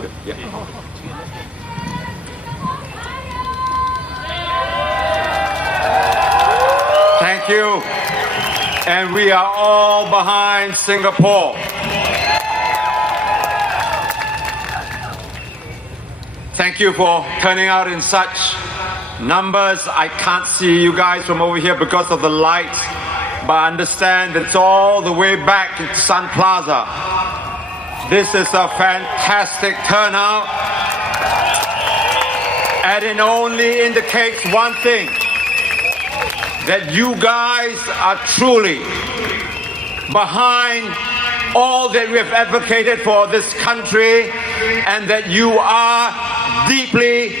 good. Yeah. Thank you. And we are all behind Singapore. Thank you for turning out in such numbers. I can't see you guys from over here because of the light, but I understand it's all the way back in Sun Plaza. This is a fantastic turnout, and it only indicates one thing, that you guys are truly behind all that we have advocated for this country, and that you are deeply,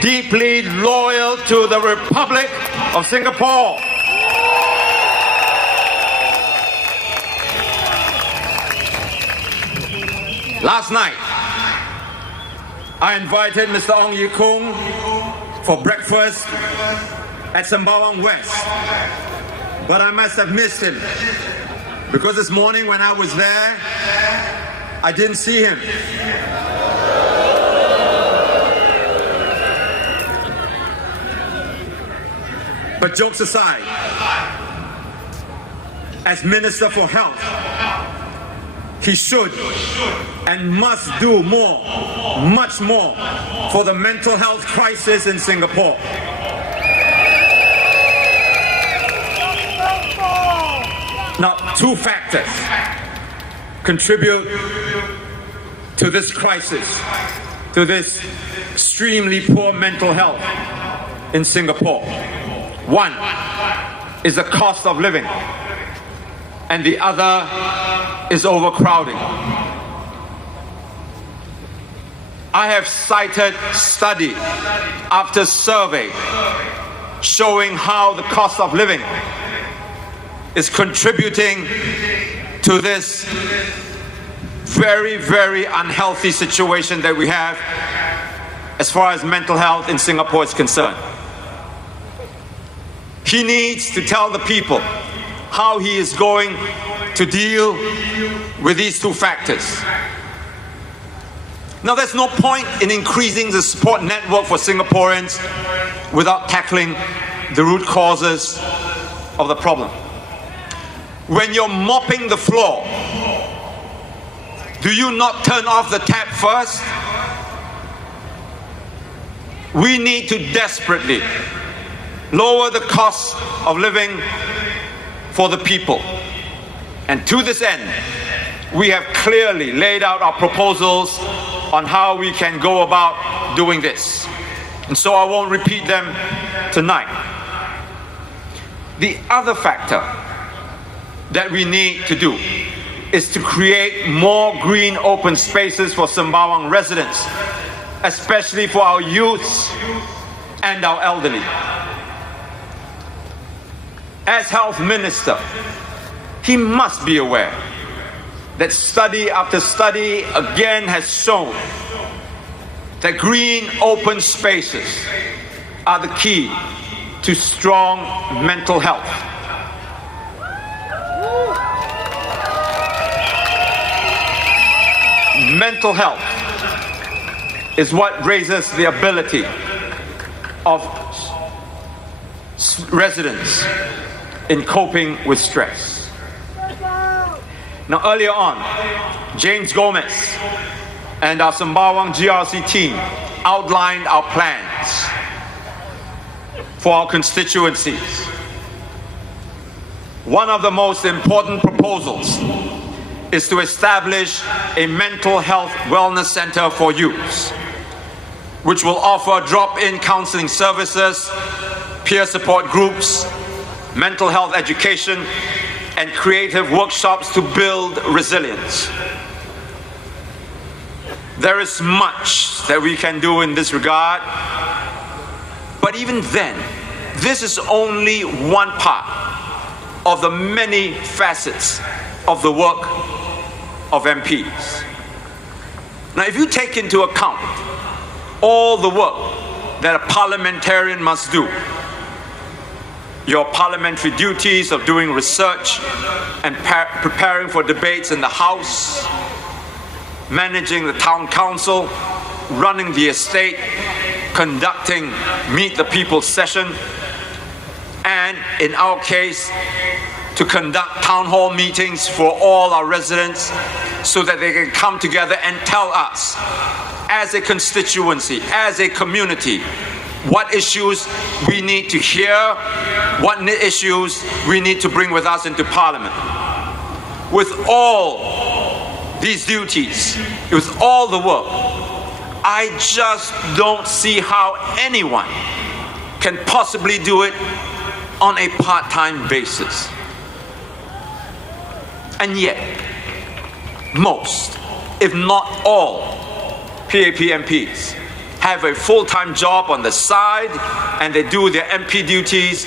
deeply loyal to the Republic of Singapore. Last night, I invited Mr. Ong Ye Kung for breakfast at Sembawang West, but I must have missed him because this morning when I was there, I didn't see him. But jokes aside, as Minister for Health, he should and must do more, much more, for the mental health crisis in Singapore. Now, two factors contribute to this crisis, to this extremely poor mental health in Singapore. One is the cost of living, and the other is overcrowding. I have cited study after survey showing how the cost of living is contributing to this very, very unhealthy situation that we have as far as mental health in Singapore is concerned. He needs to tell the people how he is going to deal with these two factors. Now, there's no point in increasing the support network for Singaporeans without tackling the root causes of the problem. When you're mopping the floor, do you not turn off the tap first? We need to desperately lower the cost of living for the people. And to this end, we have clearly laid out our proposals on how we can go about doing this. And so I won't repeat them tonight. The other factor that we need to do is to create more green open spaces for Sembawang residents, especially for our youths and our elderly. As Health Minister, he must be aware that study after study again has shown that green open spaces are the key to strong mental health. Mental health is what raises the ability of residents in coping with stress. Now, earlier on, James Gomez and our Sembawang GRC team outlined our plans for our constituencies. One of the most important proposals is to establish a mental health wellness center for youths, which will offer drop-in counseling services, peer support groups, mental health education, and creative workshops to build resilience. There is much that we can do in this regard, but even then, this is only one part of the many facets of the work of MPs. Now, if you take into account all the work that a parliamentarian must do, your parliamentary duties of doing research and preparing for debates in the House, managing the town council, running the estate, conducting Meet the People session, and in our case, to conduct town hall meetings for all our residents so that they can come together and tell us, as a constituency, as a community, what issues we need to hear, what issues we need to bring with us into Parliament. With all these duties, with all the work, I just don't see how anyone can possibly do it on a part-time basis. And yet, most, if not all, PAP MPs have a full-time job on the side, and they do their MP duties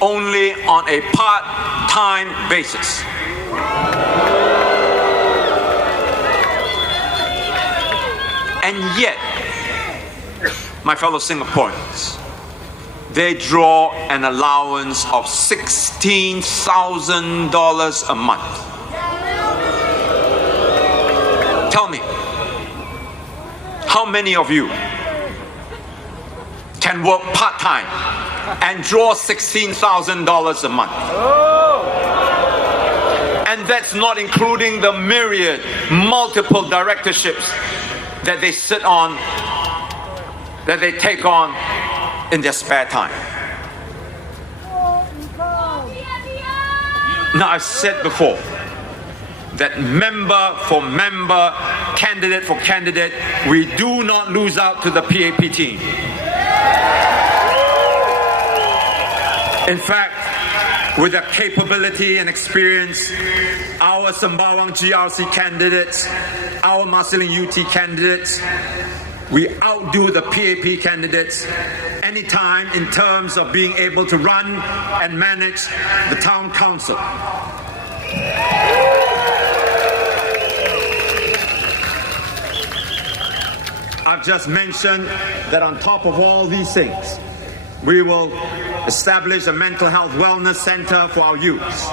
only on a part-time basis. And yet, my fellow Singaporeans, they draw an allowance of $16,000 a month. Tell me, how many of you can work part-time and draw $16,000 a month? And that's not including the myriad, multiple directorships that they sit on, that they take on in their spare time. Now, I've said before that member for member, candidate for candidate, we do not lose out to the PAP team. In fact, with their capability and experience, our Sembawang GRC candidates, our Marsiling UT candidates, we outdo the PAP candidates anytime in terms of being able to run and manage the town council. I've just mentioned that on top of all these things, we will establish a mental health wellness center for our youths.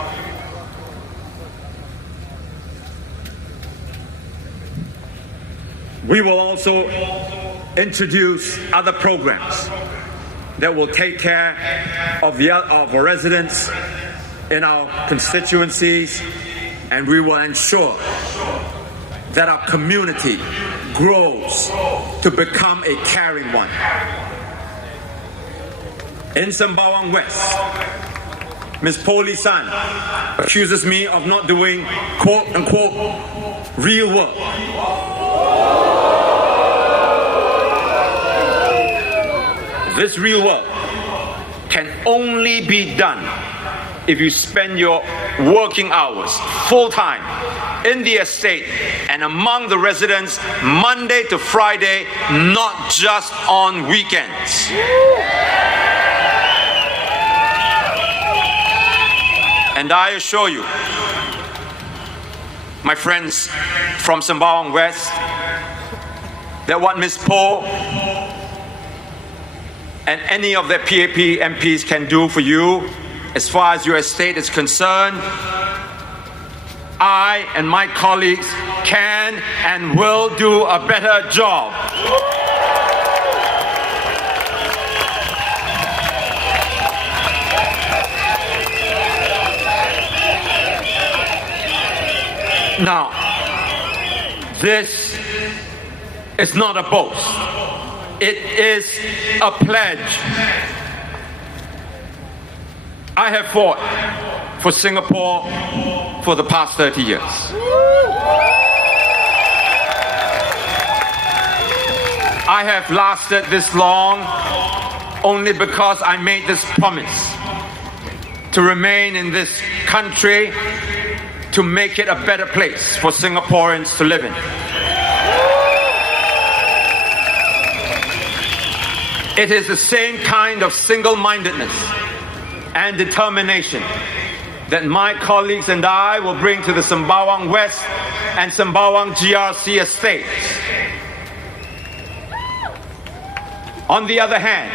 We will also introduce other programs that will take care of our residents in our constituencies, and we will ensure that our community grows to become a caring one. In Sembawang West, Ms. Poli San accuses me of not doing quote-unquote real work. This real work can only be done if you spend your working hours full-time in the estate and among the residents Monday to Friday, not just on weekends. And I assure you, my friends from Sembawang West, that what Ms. Po and any of the PAP MPs can do for you, as far as your estate is concerned, I and my colleagues can and will do a better job. Now, this is not a boast. It is a pledge. I have fought for Singapore for the past 30 years. I have lasted this long only because I made this promise to remain in this country, to make it a better place for Singaporeans to live in. It is the same kind of single-mindedness and determination that my colleagues and I will bring to the Sembawang West and Sembawang GRC estates. On the other hand,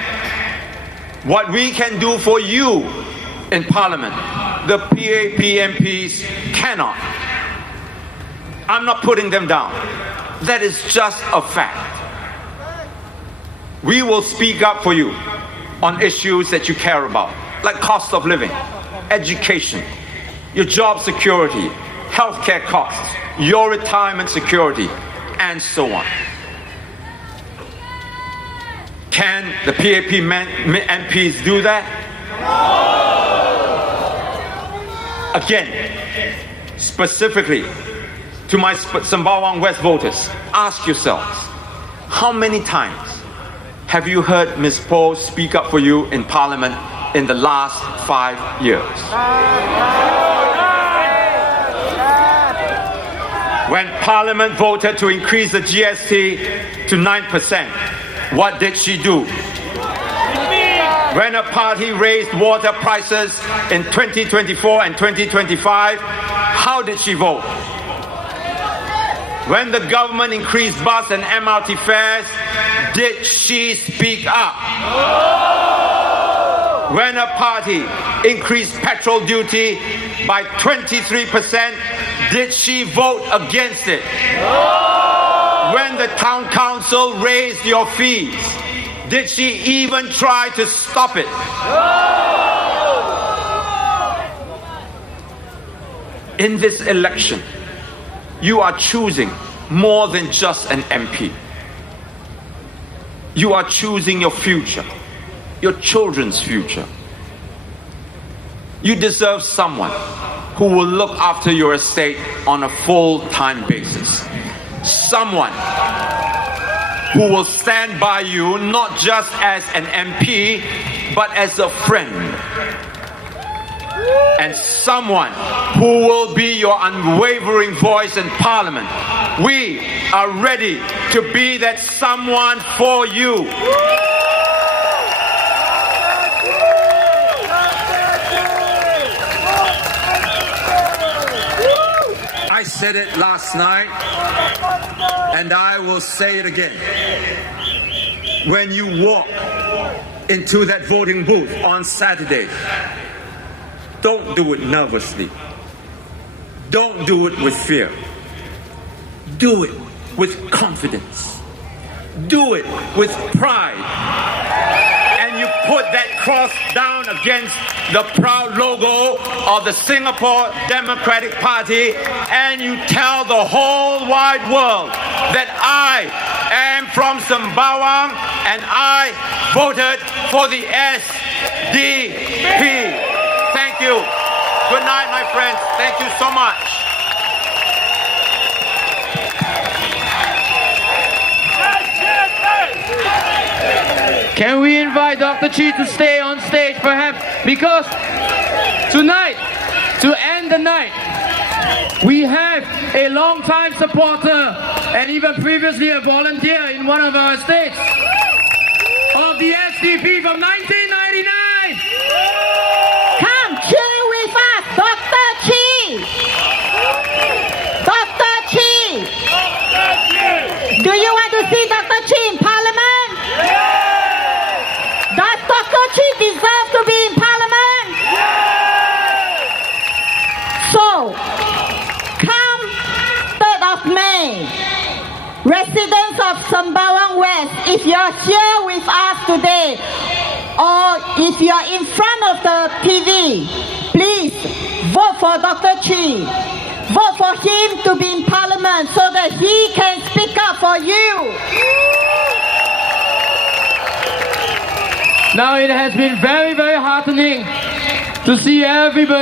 what we can do for you in Parliament, the PAP MPs cannot. I'm not putting them down. That is just a fact. We will speak up for you on issues that you care about, like cost of living, education, your job security, healthcare costs, your retirement security, and so on. Can the PAP MPs do that? Again, specifically to my Sembawang West voters, ask yourselves, how many times have you heard Ms. Poh speak up for you in Parliament in the last 5 years? When Parliament voted to increase the GST to 9%, what did she do? When a party raised water prices in 2024 and 2025, how did she vote? When the government increased bus and MRT fares, did she speak up? When a party increased petrol duty by 23%, did she vote against it? When the town council raised your fees, did she even try to stop it? In this election, you are choosing more than just an MP. You are choosing your future, your children's future. You deserve someone who will look after your estate on a full-time basis. Someone who will stand by you not just as an MP, but as a friend. And someone who will be your unwavering voice in Parliament. We are ready to be that someone for you. I said it last night, and I will say it again. When you walk into that voting booth on Saturday, don't do it nervously. Don't do it with fear. Do it with confidence. Do it with pride. And you put that cross down against the proud logo of the Singapore Democratic Party, and you tell the whole wide world that I am from Sembawang and I voted for the SDP. Thank you. Good night, my friends. Thank you so much. Can we invite Dr. Chee to stay on stage perhaps? Because tonight, to end the night, we have a long-time supporter and even previously a volunteer in one of our estates of the SDP from 1999. Come cheer with us, Dr. Chee. Dr. Chee. Do you want to see Dr. Chee in Parliament? Does Dr. Chee deserve to be in Parliament? So, come 3rd of May, residents of Sembawang West, if you're here with us today, or if you're in front of the TV, please vote for Dr. Chee. Vote for him to be in Parliament so that he can speak up for you. Now it has been very, very heartening to see everybody